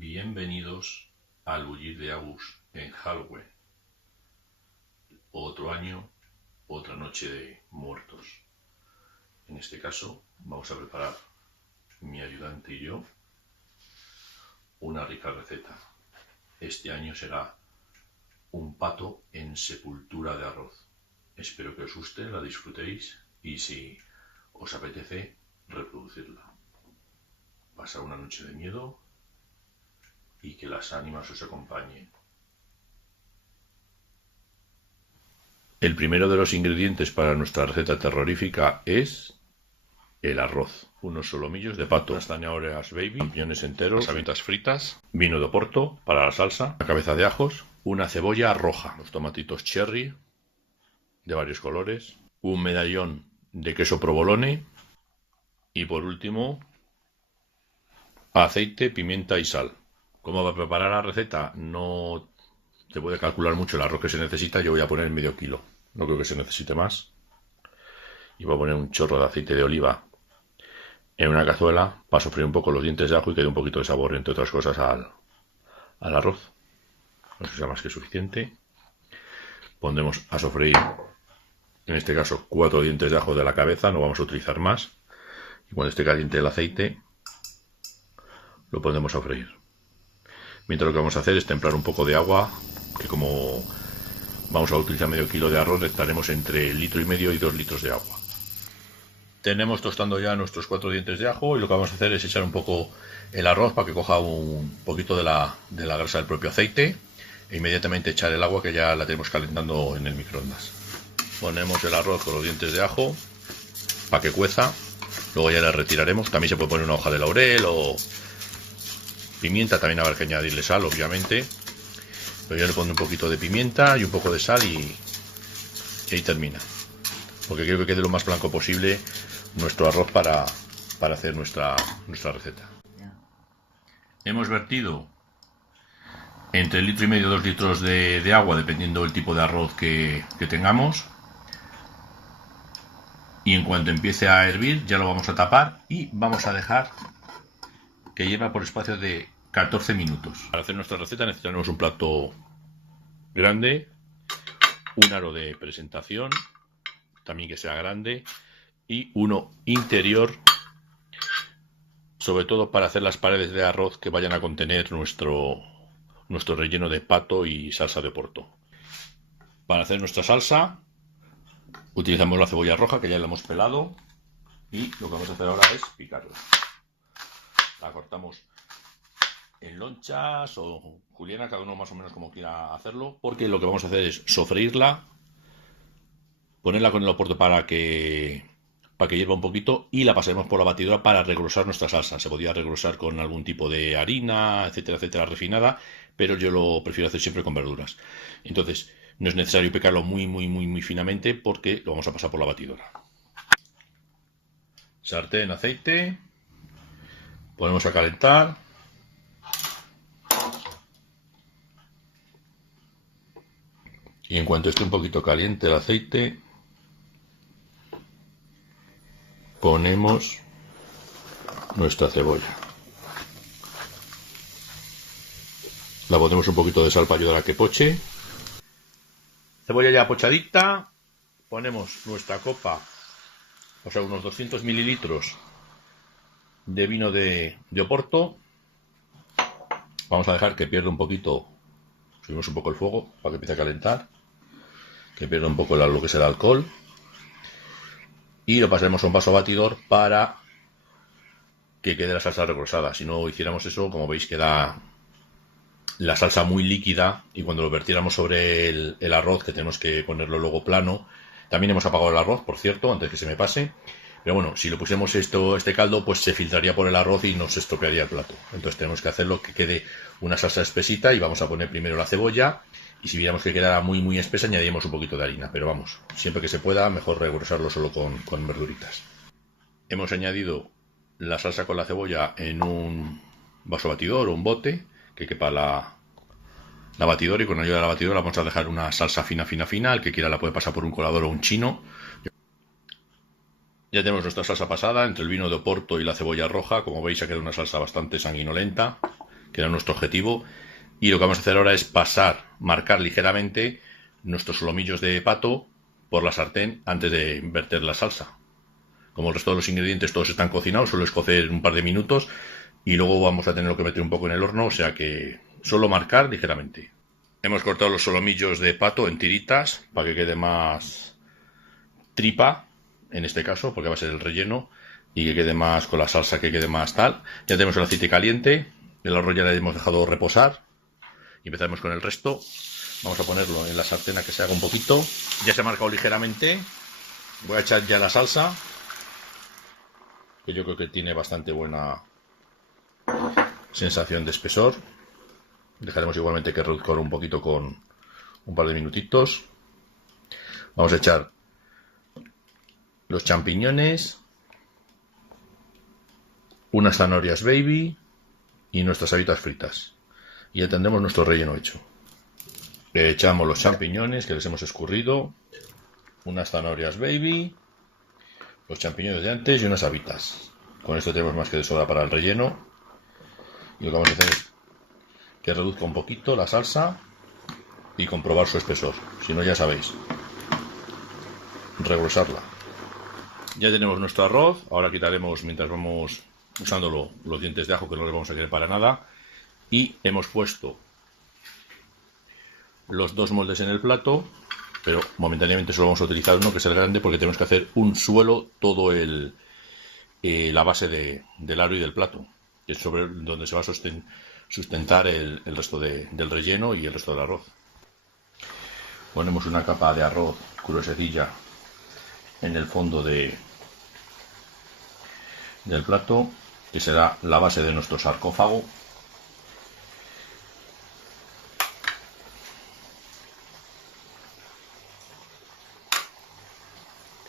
Bienvenidos al Bullir de Agus en Halloween. Otro año, otra noche de muertos. En este caso vamos a preparar mi ayudante y yo una rica receta. Este año será un pato en sepultura de arroz. Espero que os guste, la disfrutéis y si os apetece, reproducirla. Pasar una noche de miedo y que las ánimas os acompañen. El primero de los ingredientes para nuestra receta terrorífica es el arroz. Unos solomillos de pato, unas zanahorias baby, champiñones enteros, habitas fritas, vino de Oporto para la salsa, una cabeza de ajos, una cebolla roja, unos tomatitos cherry de varios colores, un medallón de queso provolone y por último aceite, pimienta y sal. ¿Cómo va a preparar la receta? No se puede calcular mucho el arroz que se necesita. Yo voy a poner medio kilo. No creo que se necesite más. Y voy a poner un chorro de aceite de oliva en una cazuela para sofreír un poco los dientes de ajo y que dé un poquito de sabor, entre otras cosas, al arroz. Eso sea más que suficiente. Pondremos a sofreír, en este caso, 4 dientes de ajo de la cabeza. No vamos a utilizar más. Y cuando esté caliente el aceite, lo pondremos a freír. Mientras lo que vamos a hacer es templar un poco de agua, que como vamos a utilizar medio kilo de arroz, estaremos entre 1,5 litros y 2 litros de agua. Tenemos tostando ya nuestros 4 dientes de ajo y lo que vamos a hacer es echar un poco el arroz para que coja un poquito de la grasa del propio aceite e inmediatamente echar el agua que ya la tenemos calentando en el microondas. Ponemos el arroz con los dientes de ajo para que cueza, luego ya le retiraremos. También se puede poner una hoja de laurel o pimienta, también habrá que añadirle sal, obviamente. Pero yo le pongo un poquito de pimienta y un poco de sal y ahí termina. Porque quiero que quede lo más blanco posible nuestro arroz para hacer nuestra receta. Hemos vertido entre 1,5 litros y 2 litros de agua, dependiendo del tipo de arroz que tengamos. Y en cuanto empiece a hervir, ya lo vamos a tapar y vamos a dejar que lleva por espacio de 14 minutos. Para hacer nuestra receta necesitaremos un plato grande, un aro de presentación, también que sea grande, y uno interior, sobre todo para hacer las paredes de arroz que vayan a contener nuestro relleno de pato y salsa de Oporto. Para hacer nuestra salsa utilizamos la cebolla roja, que ya la hemos pelado, y lo que vamos a hacer ahora es picarla. La cortamos en lonchas o juliana, cada uno más o menos como quiera hacerlo, porque lo que vamos a hacer es sofreírla, ponerla con el Oporto para que hierva un poquito y la pasaremos por la batidora para regrosar nuestra salsa. Se podría regrosar con algún tipo de harina, etcétera, etcétera, refinada, pero yo lo prefiero hacer siempre con verduras. Entonces, no es necesario picarlo muy finamente porque lo vamos a pasar por la batidora. Sartén, aceite, ponemos a calentar. Y en cuanto esté un poquito caliente el aceite, ponemos nuestra cebolla. La ponemos un poquito de sal para ayudar a que poche. Cebolla ya pochadita. Ponemos nuestra copa, o sea, unos 200 mililitros de vino de Oporto. Vamos a dejar que pierda un poquito. Subimos un poco el fuego para que empiece a calentar, que pierda un poco lo que es el alcohol, y lo pasaremos a un vaso batidor para que quede la salsa regrosada. Si no hiciéramos eso, como veis, queda la salsa muy líquida y cuando lo vertiéramos sobre el arroz, que tenemos que ponerlo luego plano. También hemos apagado el arroz, por cierto, antes que se me pase. Pero bueno, si lo pusiéramos este caldo, pues se filtraría por el arroz y nos estropearía el plato. Entonces tenemos que hacerlo que quede una salsa espesita y vamos a poner primero la cebolla. Y si viéramos que quedara muy espesa, añadiríamos un poquito de harina. Pero vamos, siempre que se pueda, mejor regrosarlo solo con verduritas. Hemos añadido la salsa con la cebolla en un vaso batidor o un bote que quepa la batidora, y con ayuda de la batidora vamos a dejar una salsa fina. El que quiera la puede pasar por un colador o un chino. Ya tenemos nuestra salsa pasada entre el vino de Oporto y la cebolla roja. Como veis, ha quedado una salsa bastante sanguinolenta, que era nuestro objetivo. Y lo que vamos a hacer ahora es marcar ligeramente nuestros solomillos de pato por la sartén antes de verter la salsa. Como el resto de los ingredientes todos están cocinados, solo es cocer un par de minutos y luego vamos a tener que meter un poco en el horno, o sea que solo marcar ligeramente. Hemos cortado los solomillos de pato en tiritas para que quede más tripa, en este caso, porque va a ser el relleno, y que quede más con la salsa, que quede más tal. Ya tenemos el aceite caliente, el arroz ya le hemos dejado reposar y empezaremos con el resto. Vamos a ponerlo en la sartén a que se haga un poquito. Ya se ha marcado ligeramente. Voy a echar ya la salsa, que yo creo que tiene bastante buena sensación de espesor. Dejaremos igualmente que reduzca un poquito con un par de minutitos. Vamos a echar los champiñones, unas zanahorias baby y nuestras habitas fritas. Y ya tendremos nuestro relleno hecho. Le echamos los champiñones que les hemos escurrido, unas zanahorias baby, los champiñones de antes y unas habitas. Con esto tenemos más que de sobra para el relleno. Y lo que vamos a hacer es que reduzca un poquito la salsa y comprobar su espesor. Si no, ya sabéis, regrosarla. Ya tenemos nuestro arroz. Ahora quitaremos, mientras vamos usándolo, los dientes de ajo, que no les vamos a querer para nada. Y hemos puesto los dos moldes en el plato, pero momentáneamente solo vamos a utilizar uno, que es el grande, porque tenemos que hacer un suelo todo la base del aro y del plato, que es sobre donde se va a sustentar el resto del relleno y el resto del arroz. Ponemos una capa de arroz gruesecilla en el fondo del plato, que será la base de nuestro sarcófago.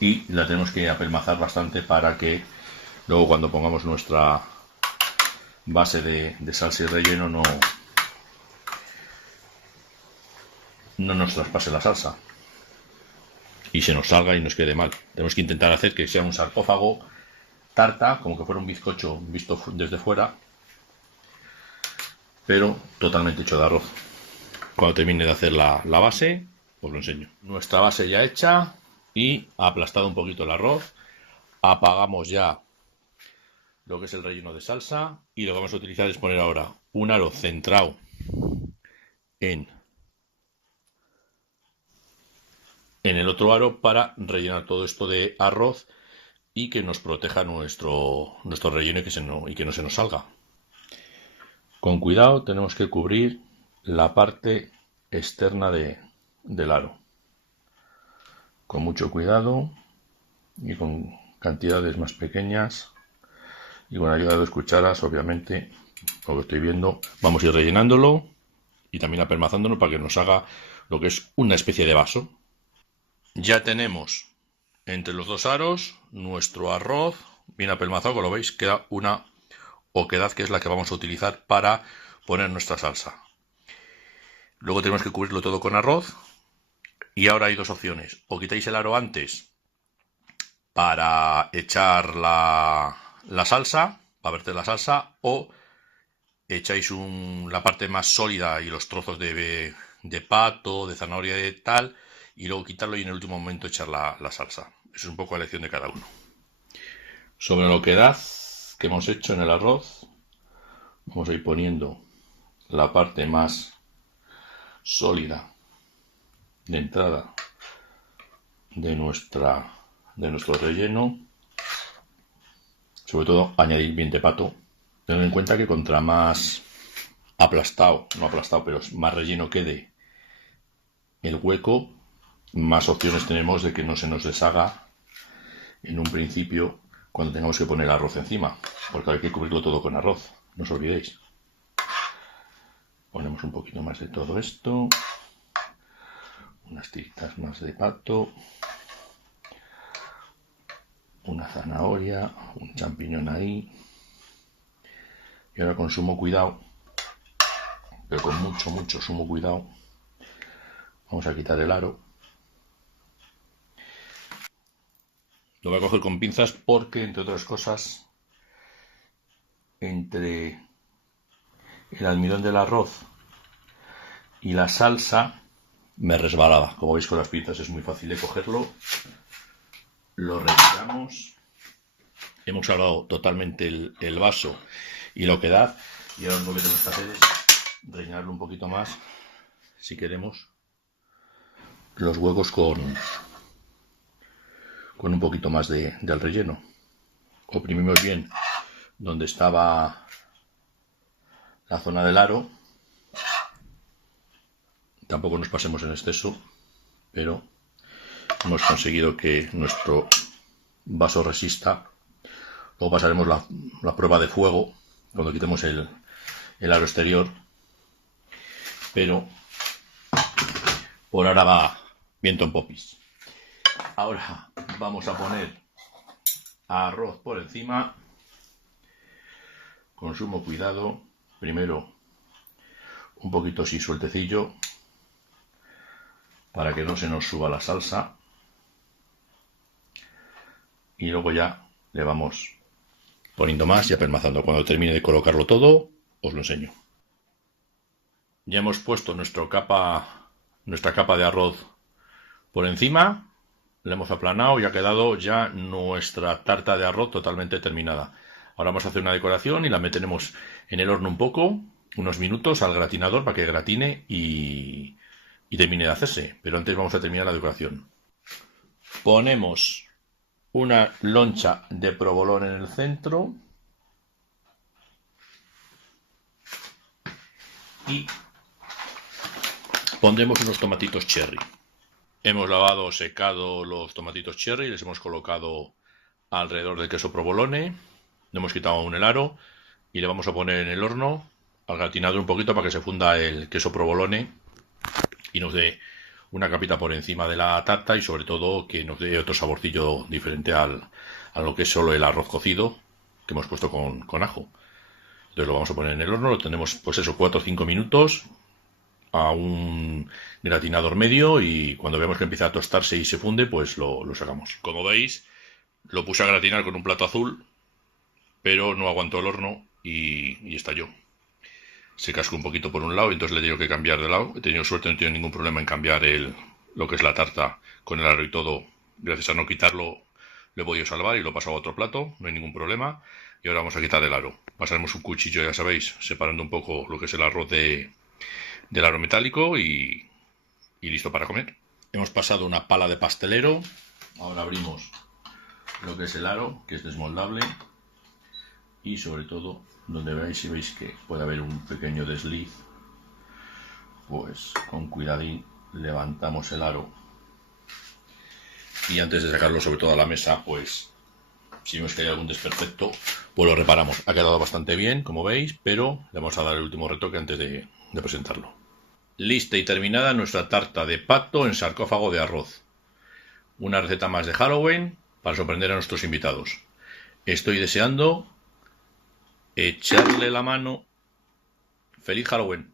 Y la tenemos que apelmazar bastante para que luego, cuando pongamos nuestra base de salsa y relleno, no nos traspase la salsa y se nos salga y nos quede mal. Tenemos que intentar hacer que sea un sarcófago tarta, como que fuera un bizcocho visto desde fuera, pero totalmente hecho de arroz. Cuando termine de hacer la base, os lo enseño. Nuestra base ya hecha y aplastado un poquito el arroz. Apagamos ya lo que es el relleno de salsa y lo que vamos a utilizar es poner ahora un aro centrado en el otro aro para rellenar todo esto de arroz y que nos proteja nuestro relleno y que no se nos salga. Con cuidado tenemos que cubrir la parte externa del aro. Con mucho cuidado y con cantidades más pequeñas y con ayuda de 2 cucharas, obviamente, lo que estoy viendo. Vamos a ir rellenándolo y también apelmazándolo para que nos haga lo que es una especie de vaso. Ya tenemos entre los dos aros nuestro arroz bien apelmazado, como lo veis, queda una oquedad que es la que vamos a utilizar para poner nuestra salsa. Luego tenemos que cubrirlo todo con arroz y ahora hay dos opciones: o quitáis el aro antes para echar la salsa, para verter la salsa, o echáis la parte más sólida y los trozos de pato, de zanahoria y tal, y luego quitarlo y en el último momento echar la salsa. Eso es un poco a elección de cada uno. Sobre la oquedad que hemos hecho en el arroz, vamos a ir poniendo la parte más sólida de entrada de nuestro relleno. Sobre todo añadir bien de pato. Tened en cuenta que contra más aplastado, no aplastado, pero más relleno quede el hueco, más opciones tenemos de que no se nos deshaga en un principio cuando tengamos que poner arroz encima, porque hay que cubrirlo todo con arroz, no os olvidéis. Ponemos un poquito más de todo esto, unas tiritas más de pato, una zanahoria, un champiñón ahí. Y ahora, con sumo cuidado, pero con mucho sumo cuidado, vamos a quitar el aro. Lo voy a coger con pinzas porque, entre otras cosas, entre el almidón del arroz y la salsa me resbalaba. Como veis con las pinzas es muy fácil de cogerlo. Lo retiramos. Hemos salvado totalmente el vaso y la oquedad. Y ahora lo que tenemos que hacer es rellenarlo un poquito más, si queremos, los huevos con un poquito más del relleno. Oprimimos bien donde estaba la zona del aro. Tampoco nos pasemos en exceso, pero hemos conseguido que nuestro vaso resista. Luego pasaremos la prueba de fuego cuando quitemos el aro exterior, pero por ahora va viento en popis. Ahora vamos a poner arroz por encima con sumo cuidado. Primero un poquito así sueltecillo para que no se nos suba la salsa, y luego ya le vamos poniendo más y apelmazando. Cuando termine de colocarlo todo os lo enseño. Ya hemos puesto nuestra capa de arroz por encima, la hemos aplanado y ha quedado ya nuestra tarta de arroz totalmente terminada. Ahora vamos a hacer una decoración y la meteremos en el horno un poco, unos minutos al gratinador para que gratine y termine de hacerse. Pero antes vamos a terminar la decoración. Ponemos una loncha de provolone en el centro y pondremos unos tomatitos cherry. Hemos lavado, secado los tomatitos cherry y les hemos colocado alrededor del queso provolone. Le hemos quitado aún el aro y le vamos a poner en el horno al gratinador un poquito para que se funda el queso provolone y nos dé una capita por encima de la tarta, y sobre todo que nos dé otro saborcillo diferente a lo que es solo el arroz cocido que hemos puesto con ajo. Entonces lo vamos a poner en el horno, lo tenemos pues eso, 4 o 5 minutos a un gratinador medio, y cuando vemos que empieza a tostarse y se funde, pues lo sacamos. Como veis, lo puse a gratinar con un plato azul, pero no aguantó el horno y estalló. Se cascó un poquito por un lado y entonces le he tenido que cambiar de lado. He tenido suerte, no he tenido ningún problema en cambiar lo que es la tarta con el aro y todo. Gracias a no quitarlo lo he podido salvar y lo he pasado a otro plato, no hay ningún problema. Y ahora vamos a quitar el aro. Pasaremos un cuchillo, ya sabéis, separando un poco lo que es el arroz del aro metálico y listo para comer. Hemos pasado una pala de pastelero. Ahora abrimos lo que es el aro, que es desmoldable, y sobre todo donde veáis, si veis que puede haber un pequeño desliz, pues con cuidadín levantamos el aro, y antes de sacarlo sobre todo a la mesa, pues si vemos que hay algún desperfecto, pues lo reparamos. Ha quedado bastante bien, como veis, pero le vamos a dar el último retoque antes de presentarlo. Lista y terminada nuestra tarta de pato en sarcófago de arroz. Una receta más de Halloween para sorprender a nuestros invitados. Estoy deseando echarle la mano. ¡Feliz Halloween!